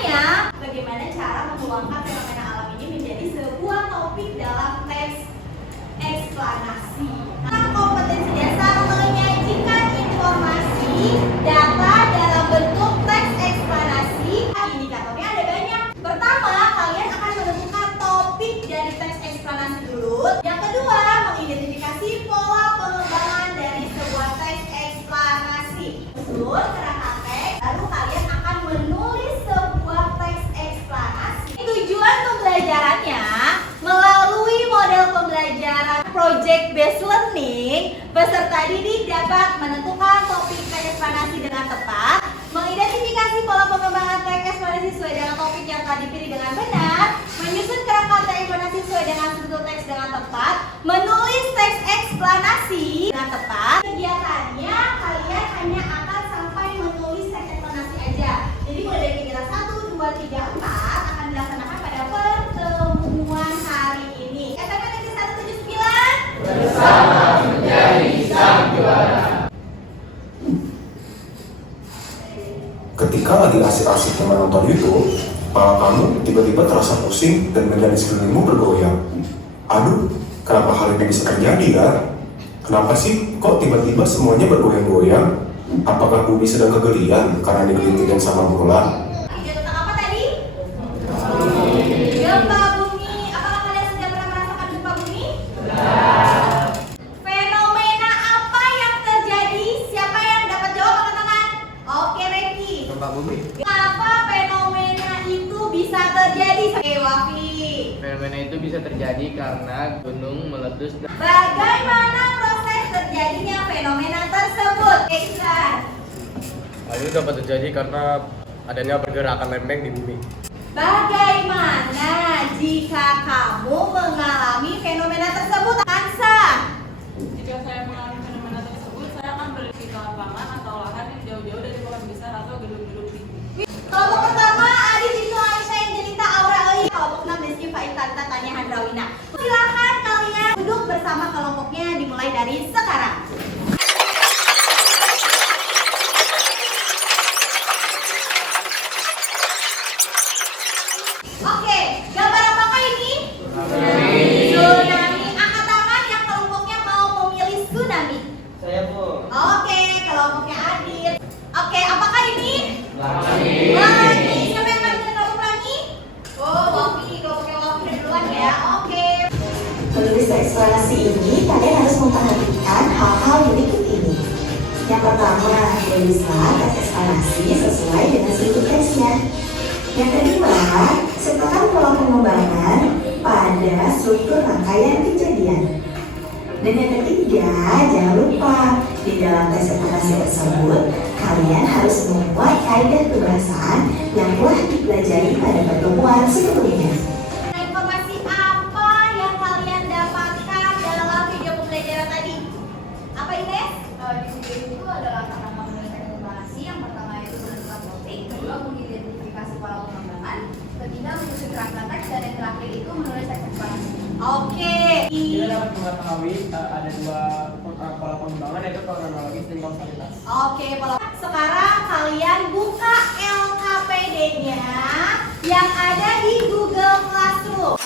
Caranya, bagaimana cara menuangkan fenomena alam ini menjadi sebuah topik dalam teks eksplanasi. Kompetensi dasar menyajikan informasi data dalam bentuk teks eksplanasi. Indikatornya ada banyak. Pertama, kalian akan menentukan topik dari teks eksplanasi dulu. Yang kedua, mengidentifikasi pola pengembangan dari sebuah teks eksplanasi. Susun kerangka teks, lalu kalian akan menulis sebuah teks eksplanasi. Tujuan pembelajarannya melalui model pembelajaran project based learning, peserta didik dapat menentukan topik teks eksplanasi dengan tepat, mengidentifikasi pola pengembangan teks eksplanasi sesuai dengan topik yang telah dipilih dengan benar, menyusun kerangka teks eksplanasi sesuai dengan struktur teks dengan tepat, menulis teks eksplanasi dengan tepat. Kegiatannya kalian hanya akan sampai menulis teks eksplanasi aja. Jadi mulai dari kegiatan 1, 2, 3, 4 akan dilaksanakan pada pertemuan hari ini. SMP Negeri 179 bersama menjadi sang juara. Ketika lagi asik-asiknya menonton YouTube, kepala kamu tiba-tiba terasa pusing dan badan di sekelilingmu bergoyang. Aduh, kenapa hal ini bisa terjadi ya? Kenapa sih kok tiba-tiba semuanya bergoyang-goyang? Apakah bumi sedang kegelian karena digelitikan sama bola? Ide tentang apa tadi? Gempa bumi. Apakah kalian sudah pernah merasakan gempa bumi? Fenomena apa yang terjadi? Siapa yang dapat jawab angkat tangan? Oke, Reki. Gempa bumi. Kenapa fenomena itu bisa terjadi? Oke, Wafi. Fenomena itu bisa terjadi karena gunung meletus. Bagaimana proses terjadinya fenomena tersebut? Iksan. Hal ini dapat terjadi karena adanya pergerakan lempeng di bumi. Bagaimana jika kamu mengalami fenomena tersebut? Ansa. Jika saya mengalami fenomena tersebut, saya akan berlari ke lapangan atau lahan yang jauh-jauh dari pohon besar atau gedung-gedung tinggi. Kelompok pertama, Adi Wisnu Aisyah yang Jelita Aura Eli. Kelompok 6, Deski Faiz Tanta Tanya Handrawina. Silakan kalian duduk bersama kelompoknya dimulai dari sekarang. Oke, gambar apakah ini? Tsunami. Angkat tangan yang kelompoknya mau memilih tsunami. Saya Bu. Oke, kelompoknya Adit. Oke, apakah ini? Langit. Langit. Siapa yang akan kelompok langit? Oh, Wafi. Kelompoknya Wafi dari duluan ya. Oke. Menulis eksplanasi ini, kalian harus memperhatikan hal-hal berikut ini. Yang pertama, tulislah teks eksplanasi sesuai dengan struktur teksnya. Yang kedua, sertakan pola pengembangan pada struktur rangkaian kejadian. Dan yang ketiga, jangan lupa di dalam teks eksplanasi tersebut, kalian harus membuat kaidah kebahasaan yang telah dipelajari pada pertemuan sebelumnya. Informasi apa yang kalian dapatkan dalam video pembelajaran tadi? Apa Ines? Di video itu ada langkah-langkah menulis eksplanasi. Yang pertama itu menentukan topik, kedua mengidentifikasi pola pengembangan, ketiga menyusun kerangka teks, dan yang terakhir itu menulis teks eksplanasi. Oke. Kita dapat mengetahui ada dua pola pengembangan, yaitu kronologis dan kausalitas. Oke, sekarang kalian buka LKPD-nya yang ada di Google Classroom.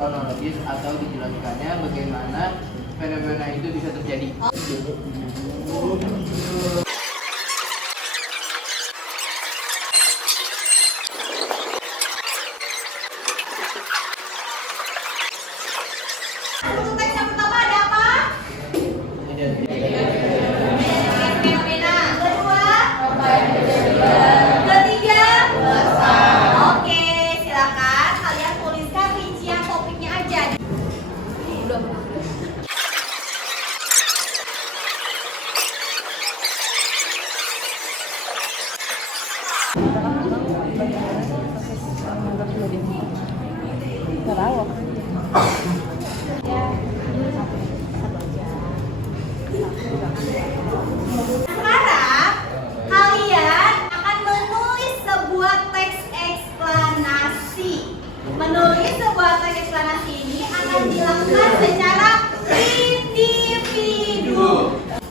Kronologis atau dijelaskannya bagaimana fenomena itu bisa terjadi. Untuk teks yang pertama ada apa? Fenomena. Kedua? Ketiga? Oke, silakan kalian tuliskan rincian topiknya aja. Sekarang kalian akan menulis sebuah teks eksplanasi. Menulis sebuah teks eksplanasi ini akan dilakukan secara individu.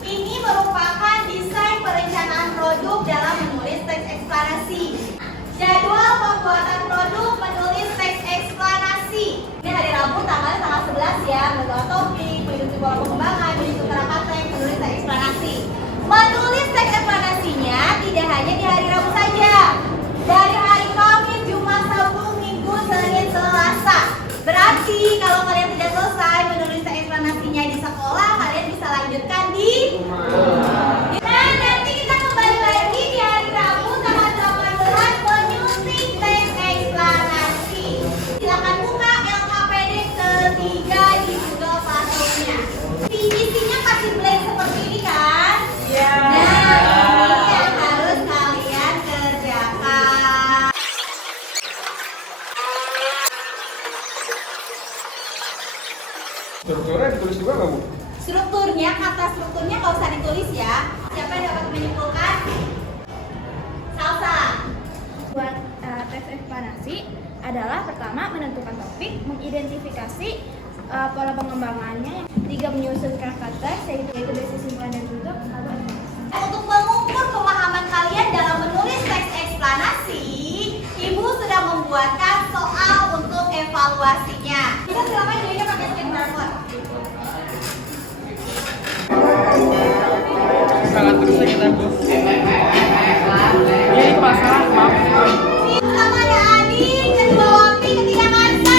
Ini merupakan desain perencanaan produk dalam menulis teks eksplanasi. ya, menentukan topik, menyusun pola pengembangan, menyusun kerangka teks, menulis teks eksplanasi. Menulis teks eksplanasinya tidak hanya di hari Rabu saja. Dari hari Kamis, Jumat, Sabtu, Minggu, Senin, Selasa. Berarti kalau kalian tidak selesai menulis teks eksplanasinya di sekolah, kalian bisa lanjutkan di rumah. Nah, nanti kita kembali lagi di hari Rabu tanggal 18 menyunting teks eksplanasi. Silakan buka LKPD ketiga di Google Classroom-nya. Isinya pasti blank seperti ini kan? Iya. Nah, ini yang harus kalian kerjakan. Strukturnya ditulis juga nggak, Bu? Strukturnya, kata strukturnya nggak usah ditulis ya. Siapa yang dapat menyimpulkan? Salsa. Buat teks eksplanasi adalah pertama menentukan topik, mengidentifikasi pola pengembangannya, tiga menyusun kerangka teks yaitu dari kesimpulan dan tutup, lalu animasi. Untuk mengukur pemahaman kalian dalam menulis teks eksplanasi, Ibu sudah membuatkan soal untuk evaluasinya. Bisa silakan jadinya pakai scan barcode. Sangat terus kita, Bu. Ini masalah, maaf. Pertama ada Adi, kedua Wapi, ketiga Kansa.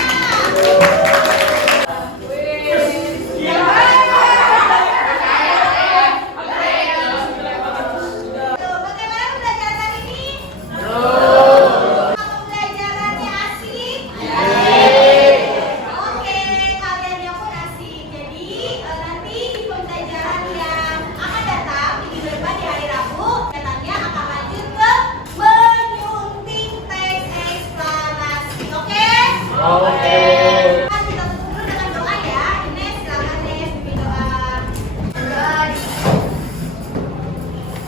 Bagaimana pembelajaran hari ini? Pembelajarannya asik? Oke, kalian yang pun asik. Jadi nanti di pembelajaran yang akan datang di minggu depan di hari Rabu, kegiatannya akan lanjut ke menyunting teks eksplanasi. Oke? Oke. Kita tutup dulu dengan doa ya. Ines, silakan Ines bimbing doa.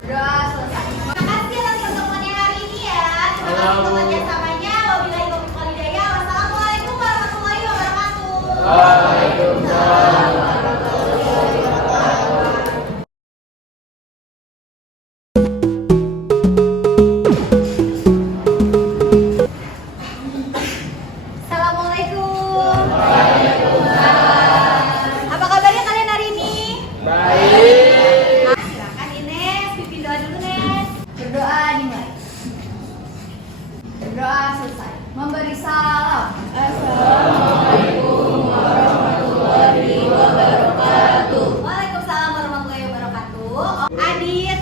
Udah selesai. Terima kasih atas pertemuannya hari ini ya. Terima kasih untuk kerjasamanya. Wabillahi taufiq wal hidayah. Wassalamualaikum warahmatullahi wabarakatuh. Assalamualaikum. Apa kabarnya kalian hari ini? Baik. Silakan Ines, pimpin doa dulu Nes. Berdoa dimulai. Berdoa selesai. Memberi salam. Waalaikumsalam warahmatullahi wabarakatuh. Adit,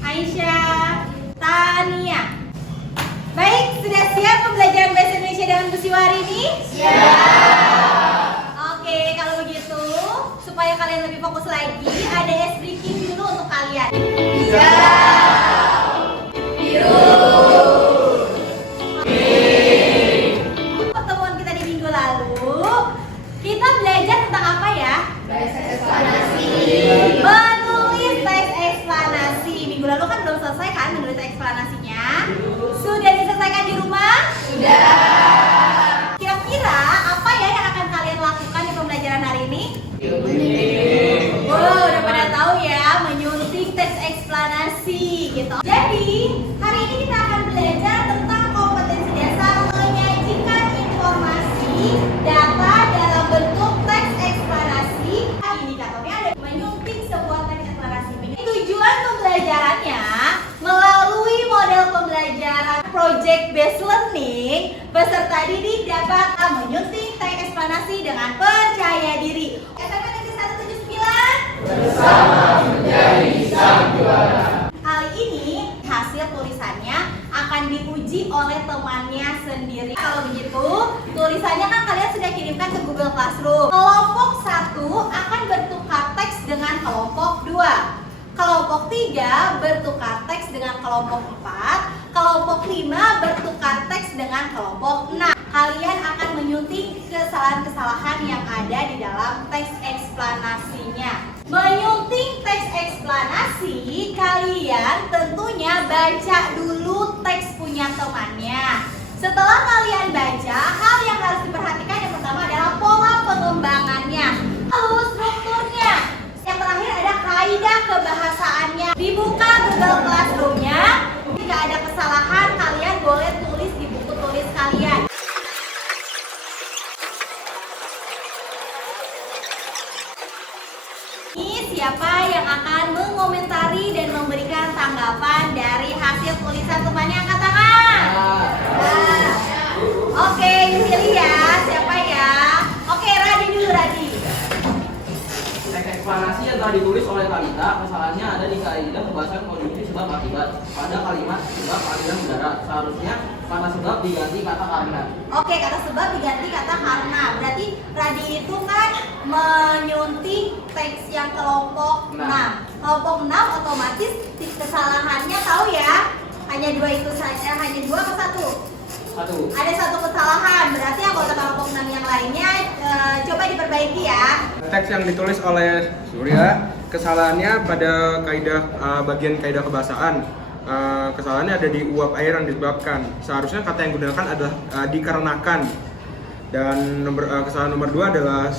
Aisyah, Tania. Baik, sudah siap pembelajaran bahasa Indonesia dengan Bu Siwa hari ini? Siap. Oke, kalau begitu supaya kalian lebih fokus lagi, ada ice breaking dulu untuk kalian. Pertemuan kita di minggu lalu, kita belajar tentang apa ya? Menulis teks eksplanasi. Minggu lalu kan belum selesai kan menulis teks eksplanasinya? Sudah diselesaikan di rumah? Sudah. Kira-kira apa ya yang akan kalian lakukan di pembelajaran hari ini? Wow, udah pada tahu ya, menyunting teks eksplanasi gitu. Jadi, hari ini kita akan belajar tentang kompetensi dasar menyajikan informasi, data dalam bentuk teks eksplanasi. Indikatornya ada menyunting sebuah teks eksplanasi. Tujuan pembelajarannya melalui model pembelajaran project based learning, peserta didik dapat menyunting teks eksplanasi dengan percaya diri. SMP Negeri 179 bersama menjadi sang juara. Kali ini hasil tulisannya akan diuji oleh temannya sendiri. Kalau begitu, tulisannya kan kalian sudah kirimkan ke Google Classroom. Kelompok 1 akan bertukar teks dengan kelompok 2. Kelompok 3 bertukar teks dengan kelompok 4. Kelompok 5 bertukar teks dengan kelompok 6. Kalian akan menyunting kesalahan-kesalahan yang ada di dalam teks eksplanasinya. Menyunting teks eksplanasi, kalian tentunya baca dulu teks punya temannya. Setelah kalian baca, hal yang harus diperhatikan yang pertama adalah pola pengembangannya, lalu strukturnya. Yang terakhir ada kaidah kebahasaannya. Dibuka Google Classroom-nya. Jika ada kesalahan, kalian boleh tulis di buku tulis kalian. telah ditulis oleh Kalita, kesalahannya ada di kaidah pembahasan konjungsi sebab akibat. Pada kalimat sebab aliran udara, seharusnya kata sebab diganti kata karena. Oke, kata sebab diganti kata karena. Berarti Radi itu kan menyunting teks yang kelompok 6. Kelompok 6 otomatis kesalahannya tahu ya. Hanya 2 itu saja, hanya 2 atau 1? Ada 1 kesalahan. Berarti anggota kelompok 6 yang lainnya coba diperbaiki ya. Teks yang ditulis oleh Surya, kesalahannya pada kaidah bagian kaidah kebahasaan. Kesalahannya ada di uap air yang disebabkan. Seharusnya kata yang digunakan adalah dikarenakan. Dan kesalahan nomor 2 adalah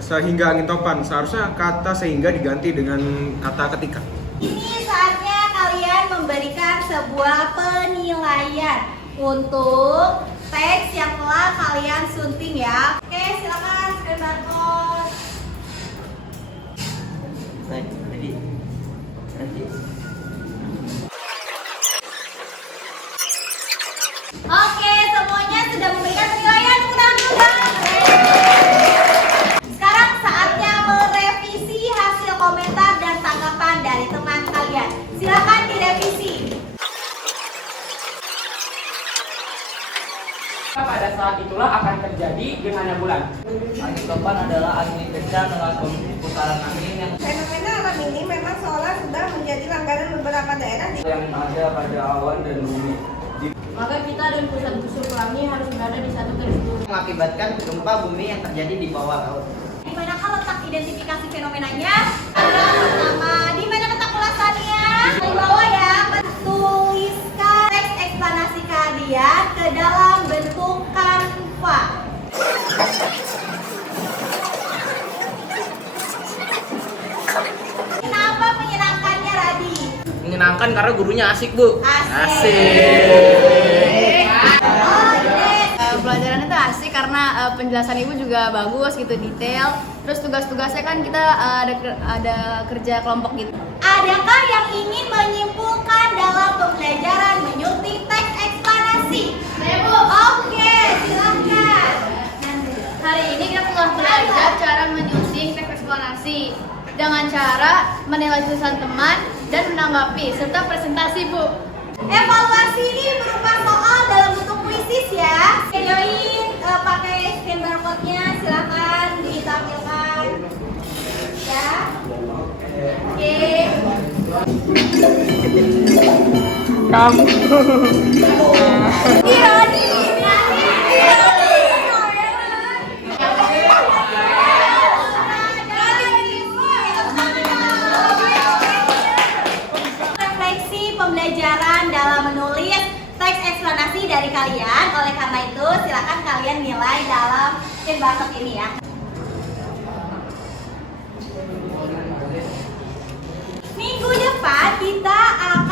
sehingga angin topan. Seharusnya kata sehingga diganti dengan kata ketika. Ini saatnya kalian memberikan sebuah penilaian untuk teks yang telah kalian sunting ya. Oke, silakan scan barcode. Ready? Oke, semuanya sudah memberikan penilaian. Tepuk tangan dulu dong. Sekarang saatnya merevisi hasil komentar dan tanggapan dari teman kalian. Silakan direvisi. Pada saat itulah akan terjadi gerhana bulan. Angin topan adalah angin kencang dengan putaran angin Fenomena alam ini memang seolah sudah menjadi langganan beberapa daerah di yang ada pada awan dan bumi. Maka kita dan pusat busur pelangi harus berada di satu garis lurus. Mengakibatkan gempa bumi yang terjadi di bawah laut. Di manakah letak identifikasi fenomenanya? Pertama, di mana letak ulasannya? Di bawah ya. Tuliskan teks eksplanasi kalian ke dalam bentuk Canva. Kenapa menyenangkannya, Radi? Menyenangkan karena gurunya asik, Bu. Pelajaran itu asik karena penjelasan ibu juga bagus gitu, detail. Terus tugas-tugasnya kan kita ada kerja kelompok gitu. Adakah yang ingin menyimpulkan dalam pembelajaran menyunting teks eksplanasi? Bu. Oke, silakan. Hari ini kita telah belajar cara menyunting teks eksplanasi dengan cara menilai tulisan teman dan menanggapi serta presentasi, Bu. Evaluasi ini berupa soal dalam bentuk kuisis ya. Join pakai scan barcode-nya, silakan ditampilkan. Ya. Oke. Refleksi pembelajaran dalam menulis teks eksplanasi dari kalian. Oleh karena itu, silakan kalian nilai dalam scan barcode ini ya. Minggu depan kita akan